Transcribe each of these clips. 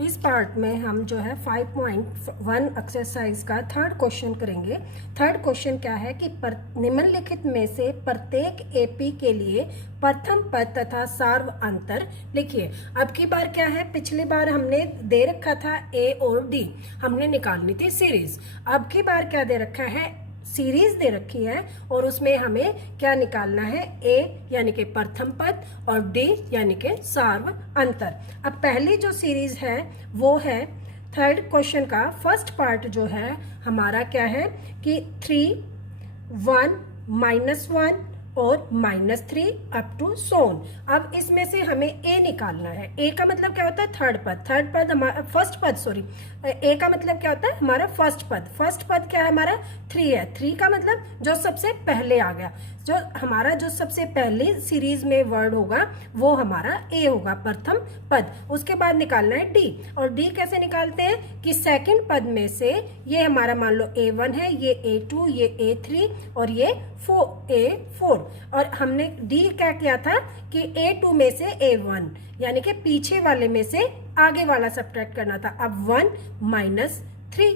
इस पार्ट में हम जो है 5.1 एक्सरसाइज का थर्ड क्वेश्चन करेंगे। थर्ड क्वेश्चन क्या है कि निम्नलिखित में से प्रत्येक एपी के लिए प्रथम पद तथा सार्व अंतर लिखिए। अब की बार क्या है, पिछली बार हमने दे रखा था ए और डी, हमने निकालनी थी सीरीज। अब की बार क्या दे रखा है, सीरीज दे रखी है और उसमें हमें क्या निकालना है, ए यानी कि प्रथम पद और डी यानी कि सार्व अंतर। अब पहली जो सीरीज है वो है थर्ड क्वेश्चन का फर्स्ट पार्ट जो है हमारा क्या है कि 3, 1, -1 और -3 अप टू सोन। अब इसमें से हमें ए निकालना है। ए का मतलब क्या होता है, थर्ड पद हमारा फर्स्ट पद, सॉरी, ए का मतलब क्या होता है हमारा फर्स्ट पद। फर्स्ट पद क्या है हमारा 3 है। 3 का मतलब जो सबसे पहले आ गया, जो हमारा जो सबसे पहले सीरीज में वर्ड होगा वो हमारा ए होगा, प्रथम पद। उसके बाद निकालना है डी। और डी कैसे निकालते हैं कि सेकंड पद में से ये हमारा मान लो A1 है, ये A2, ये A3 और ये A4। और हमने डी क्या किया था कि A2 में से A1 यानी कि पीछे वाले में से आगे वाला सब्ट्रैक्ट करना था। अब 1 -3,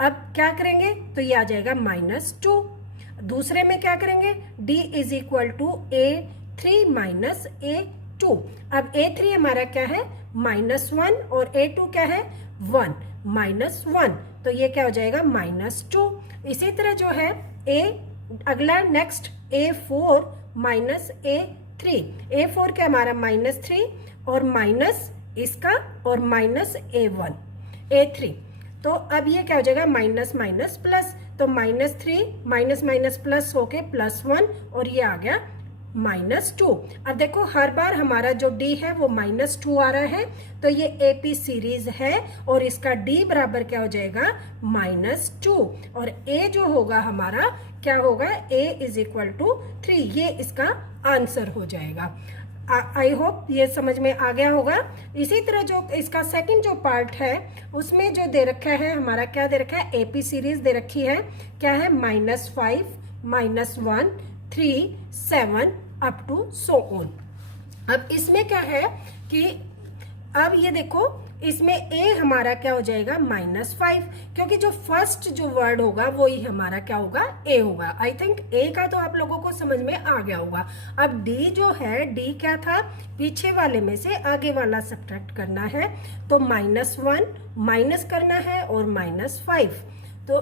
अब क्या करेंगे तो ये आ जाएगा -2। दूसरे में क्या करेंगे, D is equal to A3 -A2। अब A3 हमारा क्या है -1 और A2 क्या है 1 -1, तो ये क्या हो जाएगा -2। इसी तरह जो है अगला नेक्स्ट A4 -A3। A4 क्या हमारा -3 और माइनस इसका और -A1 A3। तो अब ये क्या हो जाएगा माइनस माइनस प्लस, तो -3 माइनस माइनस प्लस होके +1 और ये आ गया -2। अब देखो हर बार हमारा जो D है वो -2 आ रहा है, तो ये AP सीरीज है और इसका D बराबर क्या हो जाएगा -2 और A जो होगा हमारा क्या होगा, A इज इक्वल टू 3। ये इसका आंसर हो जाएगा। आई होप ये समझ में आ गया होगा। इसी तरह जो इसका सेकंड जो पार्ट है उसमें जो दे रखा है हमारा, क्या दे रखा है, AP सीरीज दे रखी है, क्या है -5 -1 3 7 अप टू सो ऑन। अब इसमें क्या है कि अब ये देखो इसमें A हमारा क्या हो जाएगा -5, क्योंकि जो फर्स्ट जो वर्ड होगा वो ही हमारा क्या होगा, A होगा। आई थिंक A का तो आप लोगों को समझ में आ गया होगा। अब D जो है, D क्या था, पीछे वाले में से आगे वाला सब्ट्रैक्ट करना है, तो -1 माइनस करना है और -5, तो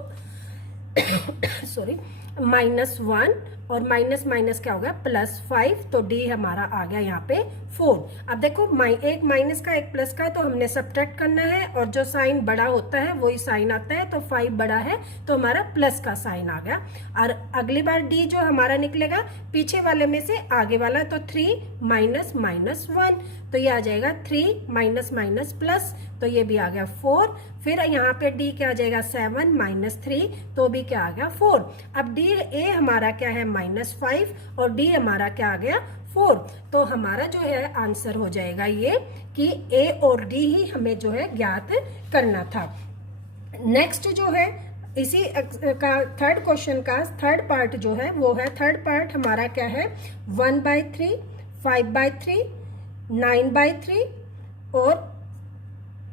सॉरी -1 और माइनस माइनस क्या हो गया +5, तो D हमारा आ गया यहाँ पे 4। अब देखो एक माइनस का एक प्लस का, तो हमने सब्ट्रैक्ट करना है और जो साइन बड़ा होता है वही साइन आता है, तो 5 बड़ा है तो हमारा प्लस का साइन आ गया। और अगली बार D जो हमारा निकलेगा पीछे वाले में से आगे वाला, तो 3 -1, तो ये आ जाएगा 3 माइनस माइनस प्लस, तो ये भी आ गया 4। फिर यहाँ पे D क्या आ जाएगा 7 -3, तो भी क्या आ गया 4। अब A हमारा क्या है -5 और D हमारा क्या आ गया 4, तो हमारा जो है आंसर हो जाएगा ये कि A और D ही हमें जो है ज्ञात करना था। नेक्स्ट जो है इसी का थर्ड क्वेश्चन का थर्ड पार्ट जो है वो है, थर्ड पार्ट हमारा क्या है 1/3 5/3 9/3 और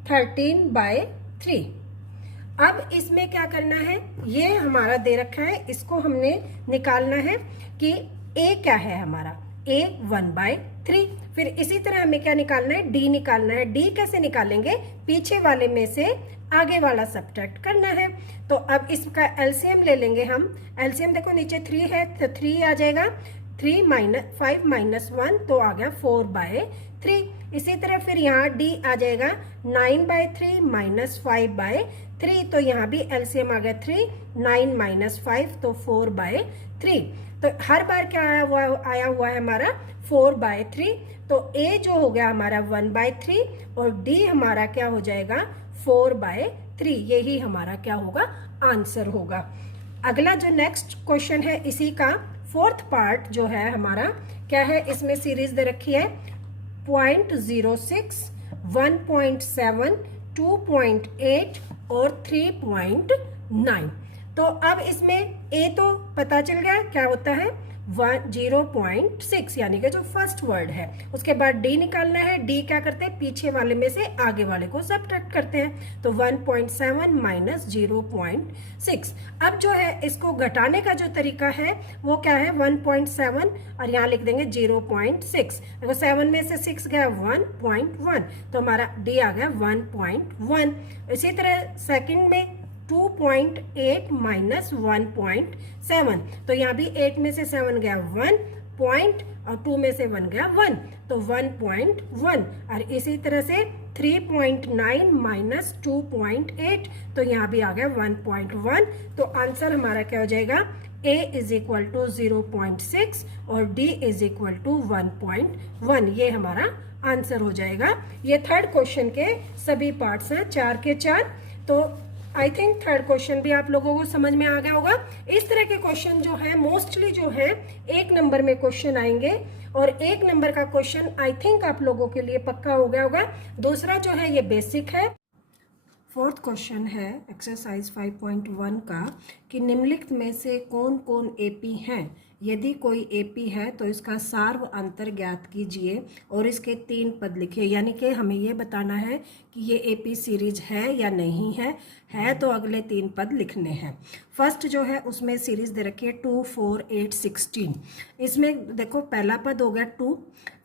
13/3। अब इसमें क्या करना है, ये हमारा दे रखा है, इसको हमने निकालना है कि A क्या है हमारा, A 1/3। फिर इसी तरह हमें क्या निकालना है, D निकालना है। D कैसे निकालेंगे, पीछे वाले में से आगे वाला सब्ट्रैक्ट करना है। तो अब इसका एलसीएम ले लेंगे हम। एलसीएम देखो नीचे 3 है, तो 3 आ जाएगा, 3 5 -1, तो आ गया 4/3। इसी तरह फिर यहाँ D आ जाएगा 9/3 -5/3, तो यहाँ भी एलसीएम आ गया 3 9 -5, तो 4/3। तो हर बार क्या आया हुआ है हमारा 4/3, तो A जो हो गया हमारा 1/3 और D हमारा क्या हो जाएगा 4/3। यही हमारा क्या होगा, आंसर होगा। अगला जो नेक्स्ट क्वेश्चन है इसी का फोर्थ पार्ट जो है हमारा क्या है, इसमें सीरीज दे रखी है 0.06 1.7 2.8 और 3.9। तो अब इसमें A तो पता चल गया क्या होता है 0.6 यानी कि जो फर्स्ट वर्ड है। उसके बाद डी निकालना है। डी क्या करते हैं, पीछे वाले में से आगे वाले को सब्ट्रैक्ट करते हैं, तो 1.7 माइनस 0.6। अब जो है इसको घटाने का जो तरीका है वो क्या है, 1.7 और यहाँ लिख देंगे 0.6। देखो 7 में से 6 गया 1.1, तो हमारा डी आ गया 1.1। इसी तरह सेकंड में 2.8 माइनस 1.7, तो यहाँ भी 8 में से 7 गया 1 पॉइंट और 2 में से 1 गया 1, तो 1.1। और इसी तरह से 3.9 माइनस 2.8, तो यहाँ भी आ गया 1.1। तो आंसर हमारा क्या हो जाएगा, A इज इक्वल टू 0.6 और D इज इक्वल टू 1.1। ये हमारा आंसर हो जाएगा। ये थर्ड क्वेश्चन के सभी पार्ट्स हैं, 4 के 4। तो आई थिंक थर्ड क्वेश्चन भी आप लोगों को समझ में आ गया होगा। इस तरह के क्वेश्चन जो है मोस्टली जो है 1 नंबर में क्वेश्चन आएंगे, और 1 नंबर का क्वेश्चन आई थिंक आप लोगों के लिए पक्का हो गया होगा। दूसरा जो है ये बेसिक है। फोर्थ क्वेश्चन है एक्सरसाइज 5.1 का कि निम्नलिखित में से कौन कौन एपी हैं। यदि कोई एपी है तो इसका सार्व अंतर ज्ञात कीजिए और इसके 3 पद लिखिए। यानी कि हमें ये बताना है कि ये एपी सीरीज है या नहीं है तो अगले 3 पद लिखने हैं। फर्स्ट जो है उसमें सीरीज दे रखी है 2, 4, 8, 16। इसमें देखो पहला पद हो गया 2,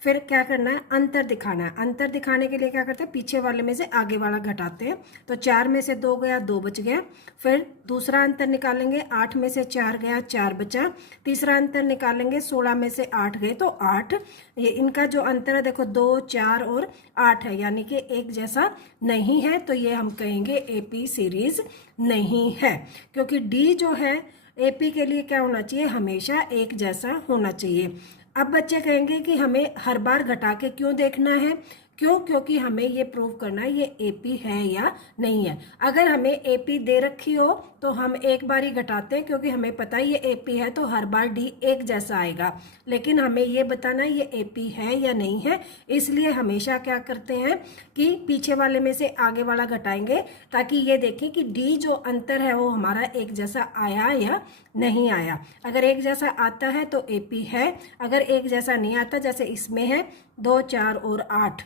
फिर क्या करना है, अंतर दिखाना है। अंतर दिखाने के लिए क्या करते हैं, पीछे वाले में से आगे वाला घटाते हैं, तो 4 में से 2 गया 2 बच गया। फिर दूसरा अंतर निकालेंगे, 8 में से 4 गया 4 बचा। तीसरा अंतर निकालेंगे, 16 में से 8 गए तो 8। ये इनका जो अंतर है देखो 2, 4 और 8 है, यानी कि एक जैसा नहीं है, तो ये हम कहेंगे एपी सीरीज नहीं है। क्योंकि डी जो है एपी के लिए क्या होना चाहिए, हमेशा एक जैसा होना चाहिए। अब बच्चे कहेंगे कि हमें हर बार घटा के क्यों देखना है, क्योंकि हमें ये प्रूव करना है ये एपी है या नहीं है। अगर हमें एपी दे रखी हो तो हम एक बार ही घटाते हैं, क्योंकि हमें पता है ये एपी है तो हर बार डी एक जैसा आएगा। लेकिन हमें ये बताना है ये एपी है या नहीं है, इसलिए हमेशा क्या करते हैं कि पीछे वाले में से आगे वाला घटाएंगे, ताकि ये देखें कि डी जो अंतर है वो हमारा एक जैसा आया या नहीं आया। अगर एक जैसा आता है तो एपी है, अगर एक जैसा नहीं आता जैसे इसमें है 2, 4 और 8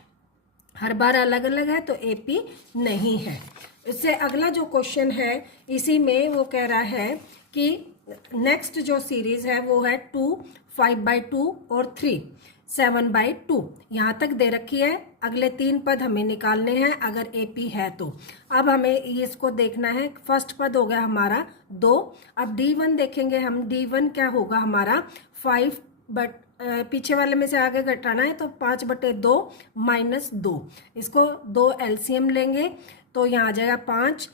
हर बार अलग अलग है तो एपी नहीं है। इससे अगला जो क्वेश्चन है इसी में वो कह रहा है कि नेक्स्ट जो सीरीज है वो है 2, 5/2 और 3, 7/2। यहाँ तक दे रखी है। अगले 3 पद हमें निकालने हैं अगर एपी है तो। अब हमें इसको देखना है। फर्स्ट पद हो गया हमारा 2। अब D1 देखेंगे हम। D1 क्या होगा हमारा 5 बट पीछे वाले में से आगे घटाना है तो 5/2 माइनस 2। इसको 2 एलसीएम लेंगे तो यहाँ आ जाएगा 5।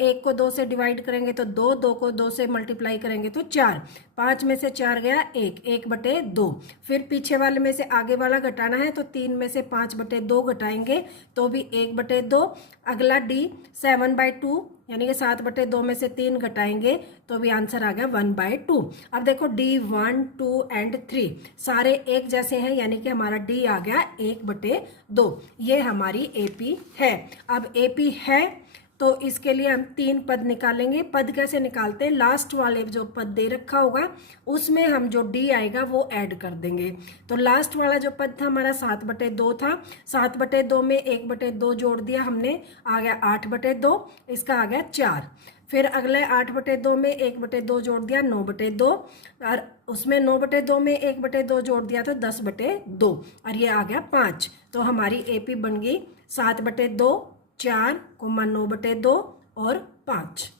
1 को 2 से डिवाइड करेंगे तो 2, 2 को 2 से मल्टीप्लाई करेंगे तो 4। 5 में से 4 गया 1/2। फिर पीछे वाले में से आगे वाला घटाना है तो 3 में से 5/2 घटाएंगे तो भी 1/2। अगला D 7/2 यानी कि 7/2 में से 3 घटाएंगे तो भी आंसर आ गया 1/2। अब देखो D1, 2 एंड 3 सारे एक जैसे हैं, यानी कि हमारा D आ गया 1/2। ये हमारी एपी है। अब एपी है तो इसके लिए हम 3 पद निकालेंगे। पद कैसे निकालते हैं, लास्ट वाले जो पद दे रखा होगा उसमें हम जो डी आएगा वो ऐड कर देंगे। तो लास्ट वाला जो पद था हमारा 7/2 था। 7/2 में 1/2 जोड़ दिया हमने, आ गया 8/2। इसका आ गया 4। फिर अगले 8/2 में 1/2 जोड़ दिया 9/2, और उसमें 9/2 में 1/2 जोड़ दिया तो 10/2, और ये आ गया 5। तो हमारी एपी बन गई 7/2, 4, 9/2 और 5।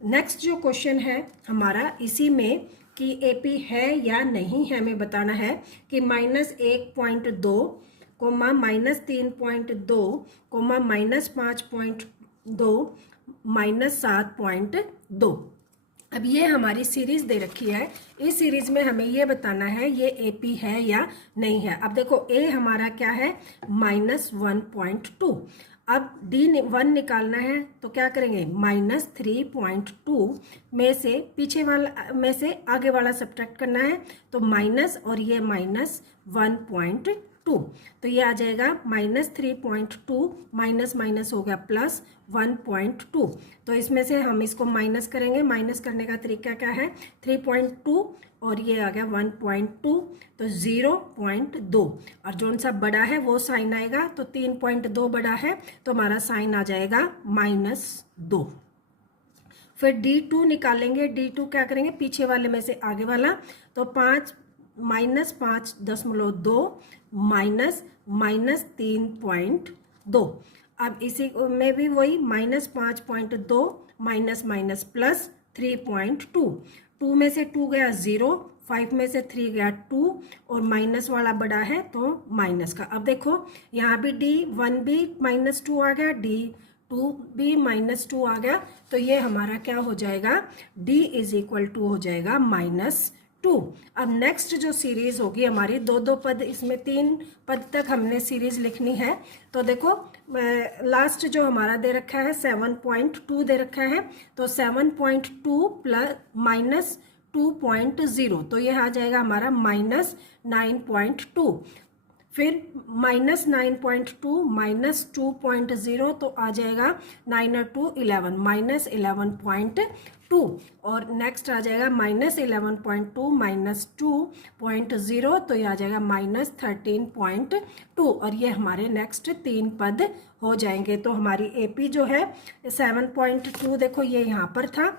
नेक्स्ट जो क्वेश्चन है हमारा इसी में कि एपी है या नहीं है हमें बताना है कि -1.2, -3.2, -5.2, -7.2। अब ये हमारी सीरीज दे रखी है। इस सीरीज में हमें ये बताना है ये एपी है या नहीं है। अब देखो ए हमारा क्या है -1.2। अब D1 निकालना है तो क्या करेंगे, -3.2 में से पीछे वाला में से आगे वाला सब्ट्रैक्ट करना है तो माइनस, और ये -1.2 2। तो ये आ जाएगा -3.2 माइनस माइनस हो गया +1.2। तो इसमें से हम इसको माइनस करेंगे। माइनस करने का तरीका क्या है, 3.2 और ये आ गया 1.2, तो 0.2 और जो सा बड़ा है वो साइन आएगा। तो 3.2 बड़ा है तो हमारा साइन आ जाएगा -2। फिर D2 निकालेंगे। D2 क्या करेंगे, पीछे वाले में से आगे वाला, तो 5 -5.2 माइनस -3.2। अब इसी में भी वही -5.2 माइनस माइनस प्लस 3.2। 2 में से 2 गया 0, 5 में से 3 गया 2 और माइनस वाला बड़ा है तो माइनस का। अब देखो यहाँ भी D1 भी -2 आ गया, D2 भी -2 आ गया। तो ये हमारा क्या हो जाएगा, D = हो जाएगा -2। अब नेक्स्ट जो सीरीज होगी हमारी, दो पद, इसमें 3 पद तक हमने सीरीज लिखनी है। तो देखो लास्ट जो हमारा दे रखा है 7.2 दे रखा है, तो 7.2 प्लस -2.0, तो यह आ जाएगा हमारा -9.2। फिर -9.2 -2.0, तो आ जाएगा 9 और 2 11, -11.2। और नेक्स्ट आ जाएगा -11.2 -2.0, तो ये आ जाएगा -13.2। और ये हमारे नेक्स्ट 3 पद हो जाएंगे। तो हमारी AP जो है 7.2, देखो ये यहाँ पर था,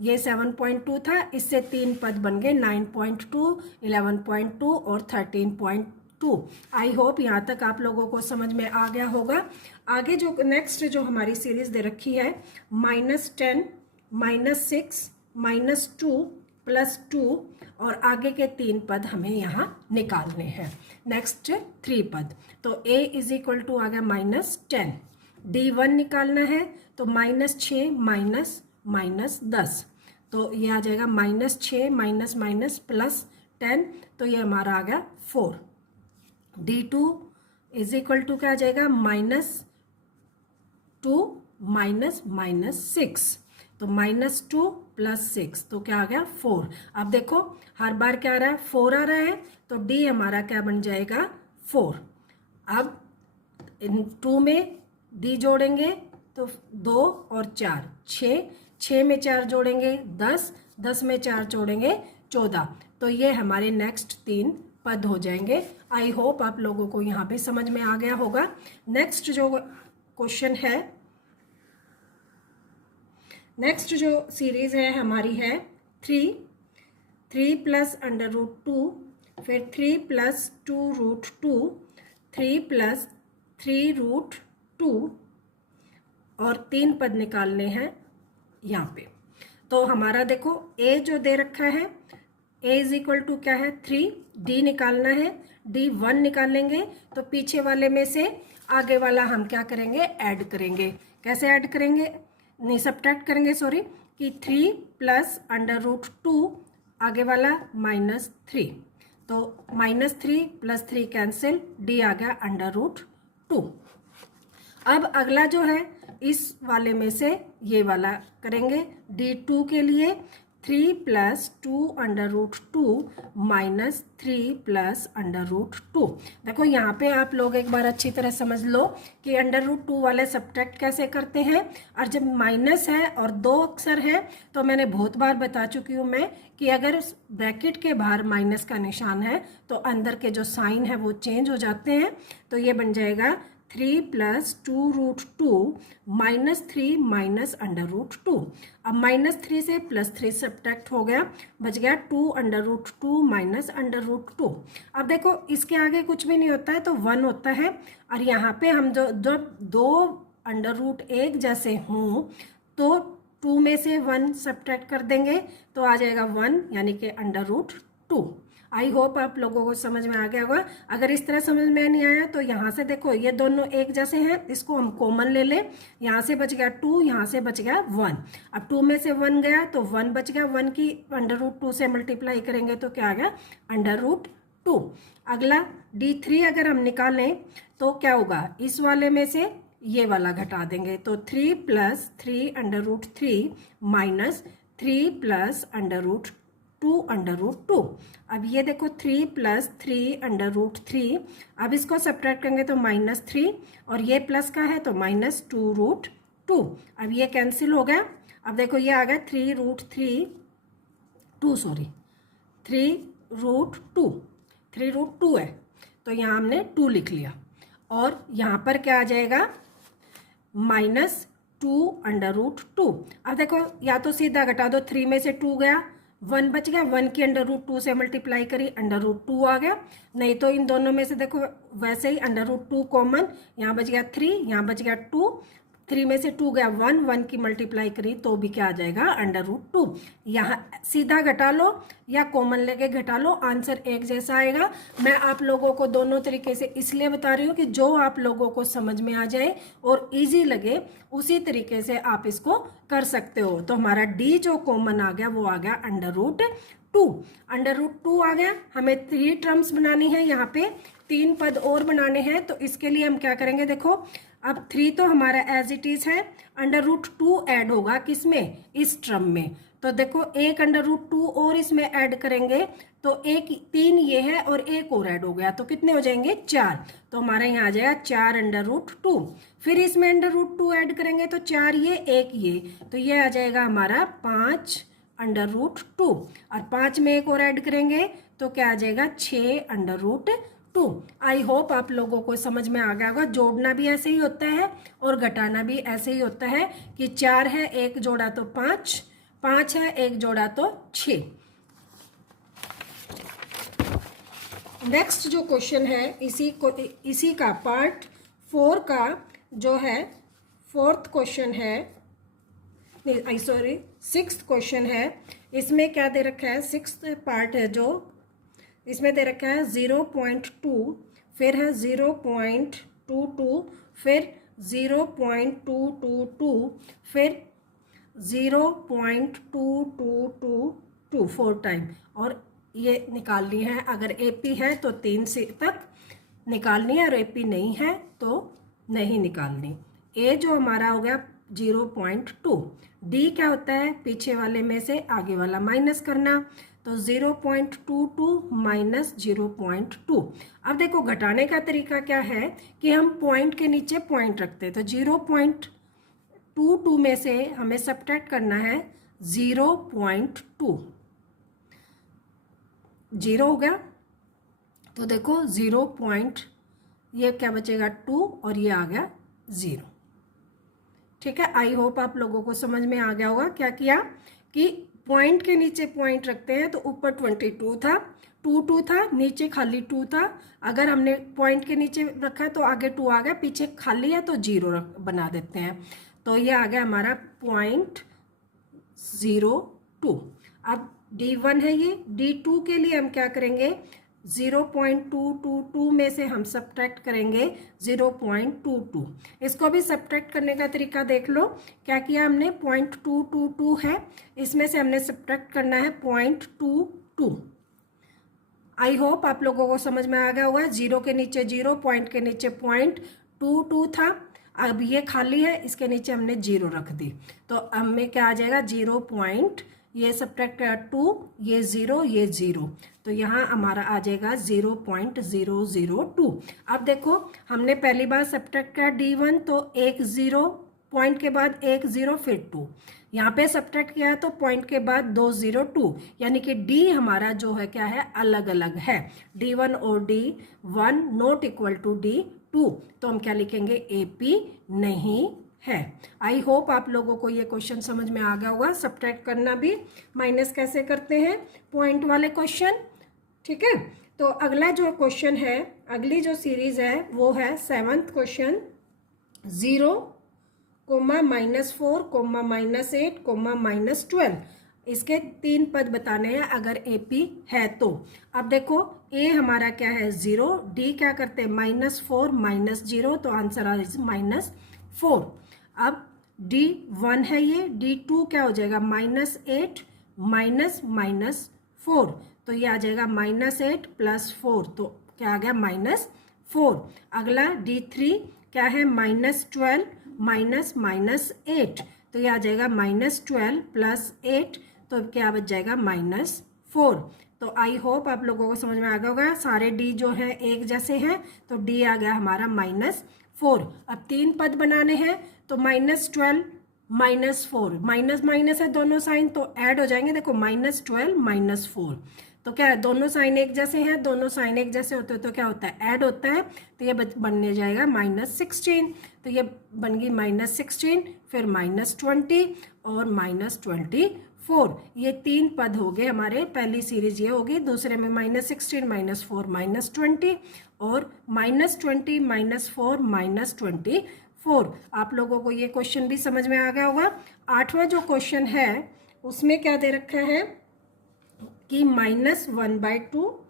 ये 7.2 था, इससे 3 पद बन गए 9.2, 11.2 और 13.2। आई होप यहाँ तक आप लोगों को समझ में आ गया होगा। आगे जो नेक्स्ट जो हमारी सीरीज दे रखी है, -10, -6, -2, +2 और आगे के 3 पद हमें यहाँ निकालने हैं, नेक्स्ट 3 पद। तो A = आ गया -10। D1 निकालना है तो -6 -10, तो ये आ जाएगा -6 माइनस +10, तो ये हमारा आ गया 4। D2 = क्या आ जाएगा, -2 -6, तो -2 + 6, तो क्या आ गया 4। अब देखो हर बार क्या आ रहा है, 4 आ रहा है, तो D हमारा क्या बन जाएगा 4। अब इन 2 में D जोड़ेंगे तो 2 और 4 6, 6 में 4 जोड़ेंगे 10, 10 में 4 जोड़ेंगे 14, तो ये हमारे नेक्स्ट 3 पद हो जाएंगे। आई होप आप लोगों को यहाँ पे समझ में आ गया होगा। नेक्स्ट जो क्वेश्चन है, नेक्स्ट जो सीरीज है हमारी है 3 + √2, फिर 3 + 2√2, 3 + 3√2 और 3 पद निकालने हैं यहाँ पे। तो हमारा देखो A जो दे रखा है, A = क्या है 3, D निकालना है, D1 निकालेंगे तो पीछे वाले में से आगे वाला हम क्या करेंगे, ऐड करेंगे। कैसे ऐड करेंगे, नहीं सब्ट्रैक्ट करेंगे, सॉरी, कि 3 + √2 आगे वाला -3, तो -3 + 3 कैंसिल, D आ गया √2। अब अगला जो है इस वाले में से ये वाला करेंगे। D2 के लिए 3 + 2√2 -3 + √2। देखो यहाँ पे आप लोग एक बार अच्छी तरह समझ लो कि √2 वाले सब्ट्रैक्ट कैसे करते हैं। और जब माइनस है और 2 अक्षर है तो मैंने बहुत बार बता चुकी हूँ मैं कि अगर ब्रैकेट के बाहर माइनस का निशान है तो अंदर के जो साइन है वो चेंज हो जाते हैं। तो ये बन जाएगा 3 + 2√2 -3 -√2। अब -3 से +3 सब्ट्रैक्ट हो गया, बच गया 2√2 -√2। अब देखो इसके आगे कुछ भी नहीं होता है तो 1 होता है, और यहाँ पे हम जो 2 अंडर रूट एक जैसे हों तो 2 में से 1 सब्ट्रैक्ट कर देंगे तो आ जाएगा 1, यानी कि √2। आई होप आप लोगों को समझ में आ गया होगा। अगर इस तरह समझ में नहीं आया तो यहाँ से देखो ये दोनों एक जैसे हैं, इसको हम कॉमन ले लें। यहाँ से बच गया 2, यहाँ से बच गया 1। अब 2 में से 1 गया तो 1 बच गया, 1 की √2 से मल्टीप्लाई करेंगे तो क्या आ गया √2। अगला D3 अगर हम निकालें तो क्या होगा, इस वाले में से ये वाला घटा देंगे तो 3 + 3 √3 -3 + 2√2। अब ये देखो 3 + 3√3। अब इसको सब्ट्रैक्ट करेंगे तो -3, और ये प्लस का है तो -2√2। अब ये कैंसिल हो गया। अब देखो ये आ गया 3√2 है, तो यहाँ हमने 2 लिख लिया। और यहाँ पर क्या आ जाएगा, -2√2। अब देखो या तो सीधा घटा दो, 3 में से 2 गया, 1 बच गया, 1 की √2 से मल्टीप्लाई करी, √2 आ गया। नहीं तो इन दोनों में से देखो वैसे ही √2 कॉमन, यहाँ बच गया 3, यहाँ बच गया 2, 3 में से 2 गया 1, 1 की मल्टीप्लाई करी तो भी क्या आ जाएगा, √2। यहाँ सीधा घटा लो या कॉमन लेके घटा लो, आंसर एक जैसा आएगा। मैं आप लोगों को दोनों तरीके से इसलिए बता रही हूँ कि जो आप लोगों को समझ में आ जाए और इजी लगे उसी तरीके से आप इसको कर सकते हो। तो हमारा डी जो कॉमन आ गया वो आ गया √2। √2 आ गया। हमें 3 टर्म्स बनानी है, यहाँ पे 3 पद और बनाने हैं। तो इसके लिए हम क्या करेंगे, देखो अब 3 तो हमारा एज इट इज है, √2 ऐड होगा किसमें, इस टर्म में। तो देखो एक √2 और इसमें ऐड करेंगे तो 3 ये है और एक और ऐड हो गया तो कितने हो जाएंगे, 4। तो हमारा यहाँ आ जाएगा 4√2। फिर इसमें √2 ऐड करेंगे तो 4 ये 1 ये, तो ये आ जाएगा हमारा 5√2। और 5 में एक और ऐड करेंगे तो क्या आ जाएगा, 6√2। आई होप आप लोगों को समझ में आ गया होगा। जोड़ना भी ऐसे ही होता है और घटाना भी ऐसे ही होता है कि 4 है, एक जोड़ा तो 5, 5 है, एक जोड़ा तो 6। नेक्स्ट जो क्वेश्चन है इसी का पार्ट 4 का जो है 4th क्वेश्चन है, नहीं सॉरी 6th क्वेश्चन है। इसमें क्या दे रखा है, 6th पार्ट है जो इसमें दे रखा है 0.2, फिर है 0.22, फिर 0.222, फिर 0.2222 4 टाइम, और ये निकालनी है। अगर एपी है तो 3 से तक निकालनी है और एपी नहीं है तो नहीं निकालनी। ए जो हमारा हो गया 0.2, डी क्या होता है, पीछे वाले में से आगे वाला माइनस करना, तो 0.22 माइनस 0.2। अब देखो घटाने का तरीका क्या है कि हम पॉइंट के नीचे पॉइंट रखते हैं, तो 0.22 में से हमें सब्ट्रैक्ट करना है 0.2। 0 हो गया तो देखो 0. ये क्या बचेगा 2 और ये आ गया 0। ठीक है, आई होप आप लोगों को समझ में आ गया होगा। क्या किया कि पॉइंट के नीचे पॉइंट रखते हैं तो ऊपर 22 था, 2 था, नीचे खाली 2 था। अगर हमने पॉइंट के नीचे रखा है तो आगे 2 आ गया, पीछे खाली है तो 0 बना देते हैं। तो ये आ गया हमारा 0.02। अब D1 है ये, D2 के लिए हम क्या करेंगे, 0.222 में से हम सब्ट्रैक्ट करेंगे 0.22। इसको भी सब्ट्रैक्ट करने का तरीका देख लो। क्या किया हमने, 0.222 है, इसमें से हमने सब्ट्रैक्ट करना है 0.22। आई होप आप लोगों को समझ में आ गया होगा। 0 के नीचे 0, पॉइंट के नीचे 0.22 था, अब ये खाली है, इसके नीचे हमने 0 रख दी, तो हमें क्या आ जाएगा 0. ये सब्ट्रैक्ट 2, ये 0, ये 0, तो यहाँ हमारा आ जाएगा 0.002। अब देखो हमने पहली बार सब्ट्रैक्ट किया D1 तो 1 0, पॉइंट के बाद 1 0 फिर 2, यहाँ पे सब्ट्रैक्ट किया तो पॉइंट के बाद 2 0 2, यानी कि D हमारा जो है क्या है, अलग अलग है। D1 और D1 not equal to D2, तो हम क्या लिखेंगे, AP नहीं है। आई होप आप लोगों को ये क्वेश्चन समझ में आ गया होगा। सब्ट्रैक्ट करना भी, माइनस कैसे करते हैं, पॉइंट वाले क्वेश्चन। ठीक है, तो अगला जो क्वेश्चन है, अगली जो सीरीज है वो है 7th क्वेश्चन, 0, -4, -8, -12। इसके 3 पद बताने हैं अगर एपी है तो। अब देखो ए हमारा क्या है 0, डी क्या करते हैं -4 -0, तो आंसर आ -4। अब D1 है ये, D2 क्या हो जाएगा -8 -4, तो ये आ जाएगा -8 + 4, तो क्या आ गया -4। अगला D3 क्या है, -12 -8, तो ये आ जाएगा -12 + 8, तो क्या बच जाएगा -4। 4। तो आई होप आप लोगों को समझ में आ गया होगा, सारे डी जो है एक जैसे हैं, तो डी आ गया हमारा -4। अब 3 पद बनाने हैं, तो -12 -4, माइनस माइनस है दोनों साइन, तो ऐड हो जाएंगे। देखो -12 -4, तो क्या है, दोनों साइन एक जैसे हैं, दोनों साइन एक जैसे होते हैं तो क्या होता है, ऐड होता है, तो ये बनने जाएगा -16। तो ये बन गई -16, फिर -20 और -24। ये 3 पद हो गए हमारे, पहली सीरीज ये होगी, दूसरे में -16 -4 -20 और -20 -4 -24। आप लोगों को ये क्वेश्चन भी समझ में आ गया होगा। 8वां जो क्वेश्चन है उसमें क्या दे रखा है कि -1/2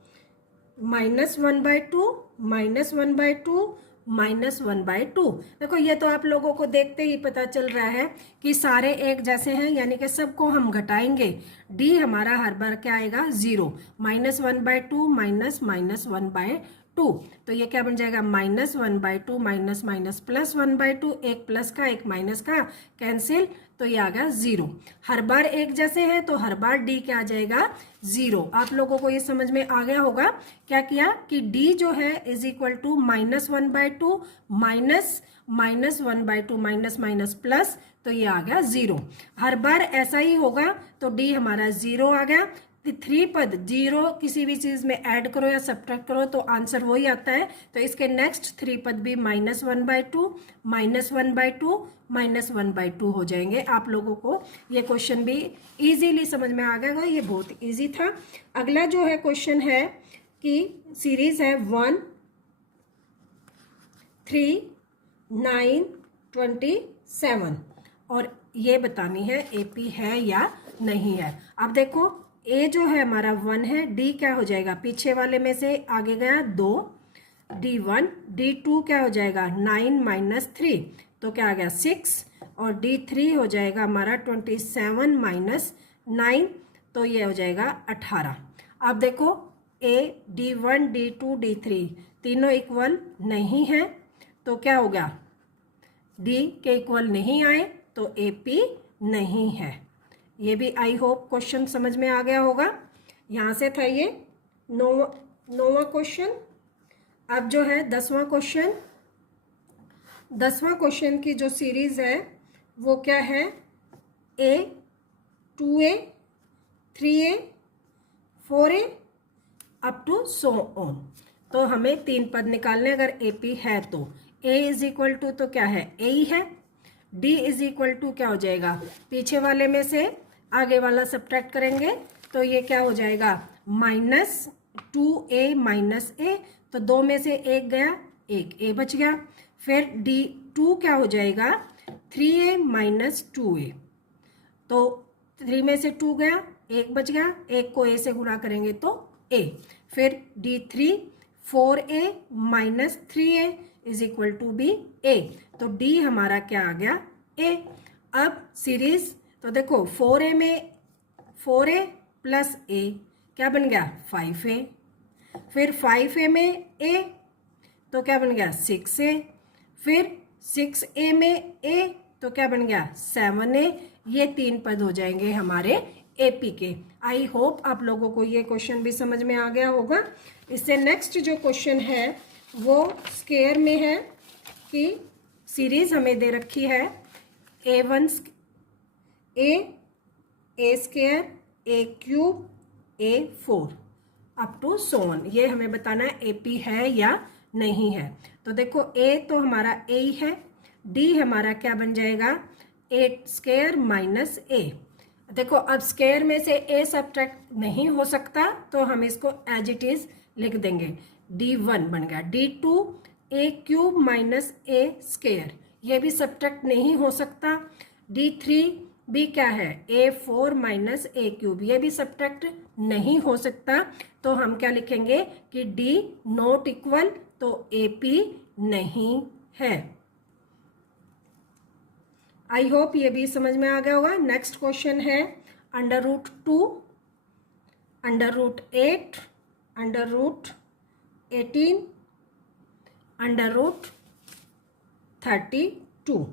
-1/2 -1/2 -1/2। देखो ये तो आप लोगों को देखते ही पता चल रहा है कि सारे एक जैसे हैं, यानी कि सबको हम घटाएंगे। डी हमारा हर बार क्या आएगा, 0। -1/2 -1/2, तो ये क्या बन जाएगा, -1/2 माइनस माइनस +1/2, एक प्लस का एक माइनस का कैंसिल, तो ये आ गया 0। हर बार एक जैसे हैं तो हर बार डी क्या आ जाएगा, 0। आप लोगों को ये समझ में आ गया होगा क्या किया कि डी जो है is equal to -1/2 minus -1/2 minus minus plus, तो ये आ गया 0। हर बार ऐसा ही होगा, तो डी हमारा 0 आ गया। 3 पद 0 किसी भी चीज में ऐड करो या सब्ट्रैक्ट करो तो आंसर वही आता है, तो इसके नेक्स्ट 3 पद भी -1/2 -1/2 -1/2 हो जाएंगे। आप लोगों को ये क्वेश्चन भी इजीली समझ में आ गया, ये बहुत इजी था। अगला जो है क्वेश्चन है कि सीरीज है 1 3 9 27 और ये बतानी है एपी है या नहीं है। अब देखो ए जो है हमारा 1 है, डी क्या हो जाएगा, पीछे वाले में से आगे गया 2, D1, D2 क्या हो जाएगा 9 - 3, तो क्या आ गया 6, और D3 हो जाएगा हमारा 27 - 9, तो ये हो जाएगा 18। अब देखो A, D1, D2, D3 तीनों इक्वल नहीं है, तो क्या हो गया, D के इक्वल नहीं आए तो AP नहीं है। ये भी आई होप क्वेश्चन समझ में आ गया होगा। यहाँ से था ये 9वां क्वेश्चन। अब जो है 10वां क्वेश्चन, 10वां क्वेश्चन की जो सीरीज है वो क्या है, A 2A 3A 4A up to so on. तो हमें 3 पद निकालने, अगर AP है तो A इज इक्वल टू तो क्या है, A ही है। D इज इक्वल टू क्या हो जाएगा, पीछे वाले में से आगे वाला सब्ट्रैक्ट करेंगे तो ये क्या हो जाएगा, -2A -A, तो 2 में से एक गया, एक A बच गया। फिर D2 क्या हो जाएगा, 3A - 2A, तो 3 में से 2 गया, एक बच गया, एक को A से गुणा करेंगे तो A। फिर D3 4A - 3A is equal to भी A, तो D हमारा क्या आ गया, A। अब सीरीज तो देखो 4A में 4A प्लस A क्या बन गया, 5A। फिर 5A में A तो क्या बन गया, 6A। फिर 6A में A तो क्या बन गया, 7A। ये 3 पद हो जाएंगे हमारे AP के। आई होप आप लोगों को ये क्वेश्चन भी समझ में आ गया होगा। इससे नेक्स्ट जो क्वेश्चन है वो स्क्वायर में है कि सीरीज हमें दे रखी है A1 A square A³ A4 up to so on. ये हमें बताना है AP है या नहीं है। तो देखो A तो हमारा A ही है, D हमारा क्या बन जाएगा, A स्क्वायर माइनस A। देखो अब स्क्वायर में से A सब्ट्रैक्ट नहीं हो सकता तो हम इसको एज इट इज लिख देंगे, D1 बन गया। D2 A³ minus A square, ये भी सब्ट्रैक्ट नहीं हो सकता। D3 भी क्या है, A4 माइनस A³, ये भी सब्ट्रैक्ट नहीं हो सकता। तो हम क्या लिखेंगे कि D नॉट इक्वल, तो AP नहीं है। आई होप ये भी समझ में आ गया होगा। नेक्स्ट क्वेश्चन है √2 √8 √18 √32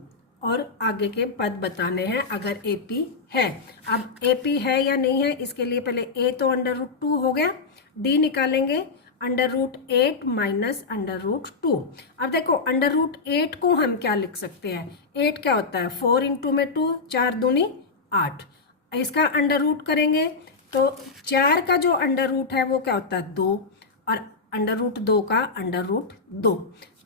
और आगे के पद बताने हैं अगर AP है। अब AP है या नहीं है इसके लिए पहले A तो √2 हो गया, D निकालेंगे √8 माइनस √2। अब देखो √8 को हम क्या लिख सकते हैं, 8 क्या होता है 4 इंटू में 2, 4 दूनी 8। इसका अंडर रूट करेंगे तो 4 का जो अंडर रूट है वो क्या होता है 2, और √2 का √2।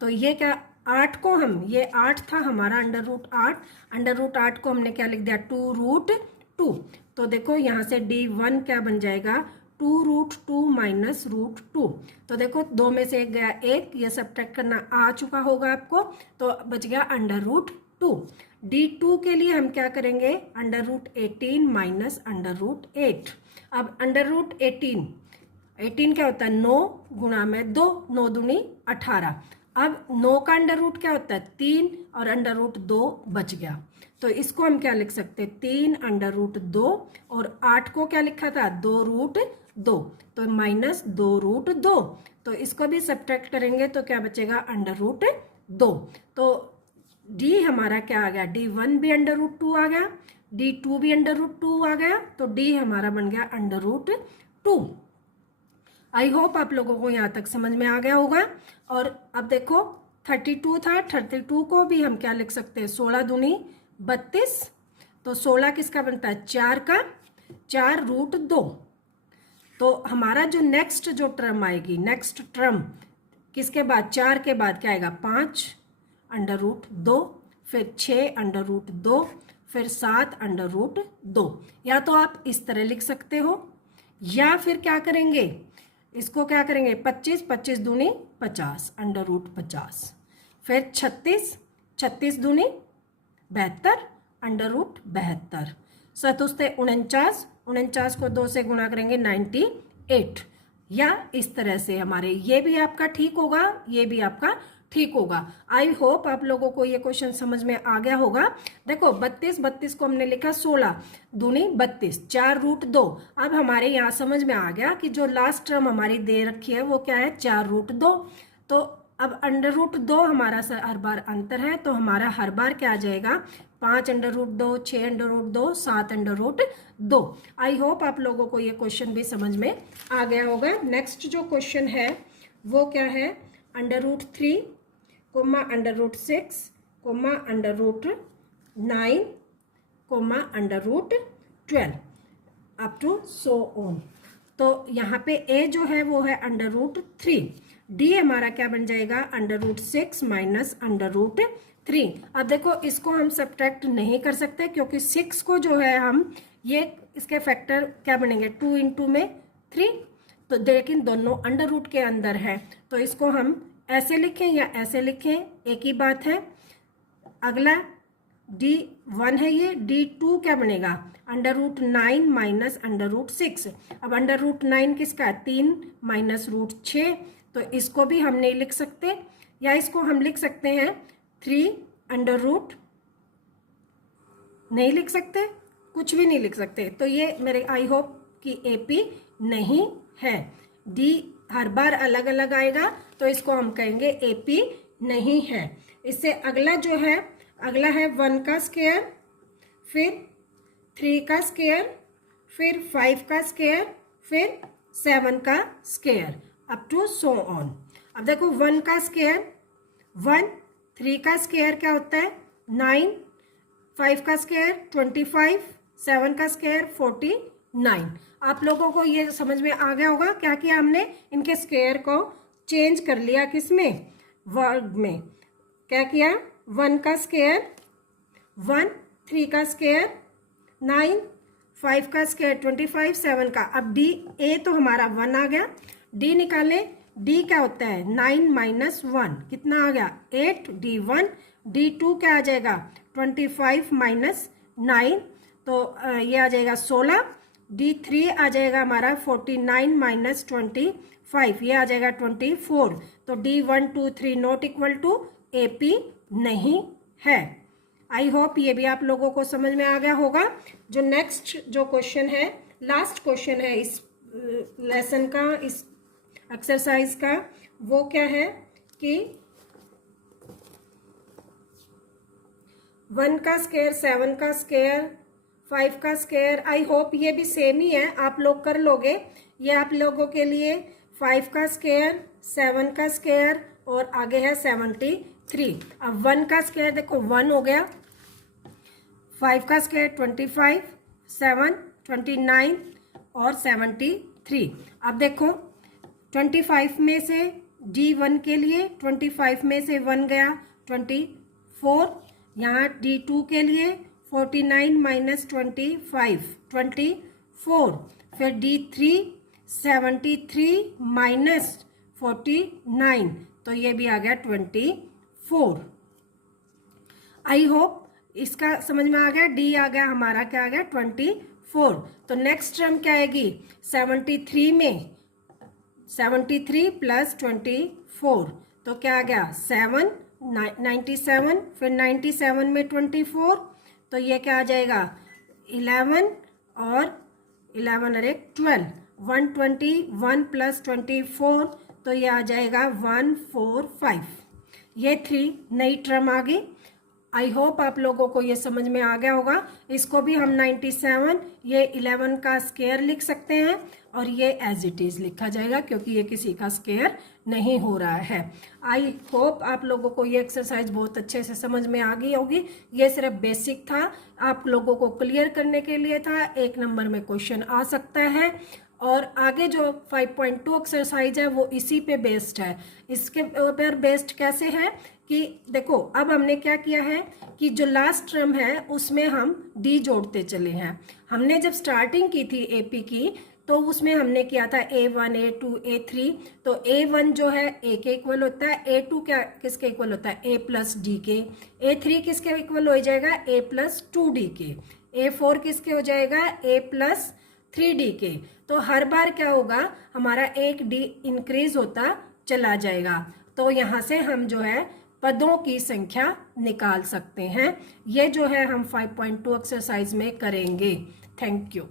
तो ये क्या 8 को हम, ये 8 था हमारा √8 को हमने क्या लिख दिया 2√2। तो देखो यहाँ से D1 क्या बन जाएगा 2√2 माइनस √2। तो देखो 2 में से एक गया 1, ये सब्ट्रैक्ट करना आ चुका होगा आपको, तो बच गया √2। D2 के लिए हम क्या करेंगे √18 माइनस √8। अब √18 क्या होता है 9 गुणा में 2, 9 दूनी 18। अब 9 का अंडर रूट क्या होता है 3, और √2 बच गया। तो इसको हम क्या लिख सकते हैं 3 √2, और 8 को क्या लिखा था 2√2, तो माइनस 2√2। तो इसको भी सब्ट्रैक्ट करेंगे तो क्या बचेगा √2। तो D हमारा क्या आ गया D1 भी √2 आ गया, D2 भी √2 आ गया, तो D हमारा बन गया √2। आई होप आप लोगों को यहाँ तक समझ में आ गया होगा। और अब देखो 32 था, 32 को भी हम क्या लिख सकते हैं 16 दूनी 32। तो 16 किसका बनता है 4 का, 4√2। तो हमारा जो नेक्स्ट जो टर्म आएगी, नेक्स्ट टर्म किसके बाद 4 के बाद क्या आएगा 5 √2, फिर 6 √2, फिर 7 √2। या तो आप इस तरह लिख सकते हो, या फिर क्या करेंगे इसको क्या करेंगे 25, 25 दूनी 50 √50, फिर 36, 36 दूनी 72 √72, सतुस्ते 49, 49 को 2 से गुणा करेंगे 98। या इस तरह से हमारे ये भी आपका ठीक होगा, ये भी आपका ठीक होगा। आई होप आप लोगों को ये क्वेश्चन समझ में आ गया होगा। देखो 32 को हमने लिखा 16 दूनी 32, 4√2। अब हमारे यहाँ समझ में आ गया कि जो लास्ट टर्म हमारी दे रखी है वो क्या है 4√2। तो अब √2 हमारा हर बार अंतर है, तो हमारा हर बार क्या आ जाएगा 5 √2, 6 √2, 7 √2। आई होप आप लोगों को ये क्वेश्चन भी समझ में आ गया होगा। नेक्स्ट जो क्वेश्चन है वो क्या है √3, √6, √9, √12 अप टू सो ऑन। तो यहाँ पे A जो है वो है √3, D हमारा क्या बन जाएगा √6 माइनस √3। अब देखो इसको हम सब्ट्रैक्ट नहीं कर सकते क्योंकि 6 को जो है हम ये इसके फैक्टर क्या बनेंगे 2 इंटू में 3, तो लेकिन दोनों अंडर रूट के अंदर है, तो इसको हम ऐसे लिखें या ऐसे लिखें एक ही बात है। अगला D1 है, ये D2 क्या बनेगा √9 माइनस √6। अब √9 किसका है 3 माइनस √6, तो इसको भी हम नहीं लिख सकते, या इसको हम लिख सकते हैं 3 नहीं लिख सकते, कुछ भी नहीं लिख सकते। तो ये मेरे आई होप कि AP नहीं है। D हर बार अलग अलग आएगा, तो इसको हम कहेंगे AP नहीं है। इससे अगला जो है अगला है 1 का स्क्वायर, फिर 3 का स्क्वायर, फिर 5 का स्क्वायर, फिर 7 का square up to so on. अब देखो 1 का स्क्वायर 1, 3 का स्क्वायर क्या होता है 9, 5 का स्क्वायर 25, 7 का स्क्वायर 49। आप लोगों को ये समझ में आ गया होगा क्या किया हमने, इनके स्क्वायर को चेंज कर लिया किसमें वर्ग में। क्या किया 1 का स्क्वायर 1, 3 का स्क्वायर 9, 5 का स्क्वायर 25, 7 का। अब A तो हमारा 1 आ गया, D निकाले, D क्या होता है 9 माइनस 1 कितना आ गया 8, D1, D2 क्या आ जाएगा 25 माइनस 9, तो ये आ जाएगा 16, D3 आ जाएगा हमारा 49 माइनस 25, ये आ जाएगा 24। तो D1, 2, 3 not equal to AP नहीं है। आई होप ये भी आप लोगों को समझ में आ गया होगा। जो नेक्स्ट जो क्वेश्चन है, लास्ट क्वेश्चन है इस लेसन का, इस एक्सरसाइज का, वो क्या है कि 1 का स्क्वायर 7 का स्क्वायर 5 का स्क्वायर, आई होप ये भी सेम ही है, आप लोग कर लोगे। ये आप लोगों के लिए 5 का स्क्वायर 7 का स्क्वायर और आगे है 73। अब 1 का स्क्वायर देखो 1 हो गया, 5 का स्क्वायर 25, 7 29 और 73। अब देखो 25 में से D1 के लिए 25 में से 1 गया 24, यहाँ D2 के लिए 49 माइनस 25 24, फिर D3 73 माइनस 49, तो ये भी आ गया 24। आई होप इसका समझ में आ गया। डी आ गया हमारा, क्या आ गया 24। तो नेक्स्ट टर्म क्या आएगी 73 में 73 प्लस 24, तो क्या आ गया 7 97, फिर 97 में 24, तो ये क्या आ जाएगा 11 और 11 और 12, 121 प्लस 24, तो ये आ जाएगा 145। ये 3 नई टर्म आ गई। आई होप आप लोगों को ये समझ में आ गया होगा। इसको भी हम 97 ये 11 का स्क्वायर लिख सकते हैं और ये एज इट इज़ लिखा जाएगा क्योंकि ये किसी का स्क्वायर नहीं हो रहा है। आई होप आप लोगों को ये एक्सरसाइज बहुत अच्छे से समझ में आ गई होगी। ये सिर्फ बेसिक था, आप लोगों को क्लियर करने के लिए था। 1 नंबर में क्वेश्चन आ सकता है और आगे जो 5.2 एक्सरसाइज है वो इसी पे बेस्ड है। इसके ऊपर बेस्ड कैसे है कि देखो अब हमने क्या किया है कि जो लास्ट टर्म है उसमें हम डी जोड़ते चले हैं। हमने जब स्टार्टिंग की थी एपी की तो उसमें हमने किया था A1 A2 A3, तो A1 जो है A के इक्वल होता है, A2 क्या किसके इक्वल होता है A प्लस डी के, A3 किसके इक्वल हो जाएगा A प्लस 2D के, A4 किसके हो जाएगा A प्लस 3D के। तो हर बार क्या होगा हमारा एक डी इंक्रीज होता चला जाएगा। तो यहाँ से हम जो है पदों की संख्या निकाल सकते हैं। ये जो है हम 5.2 एक्सरसाइज में करेंगे। Thank you.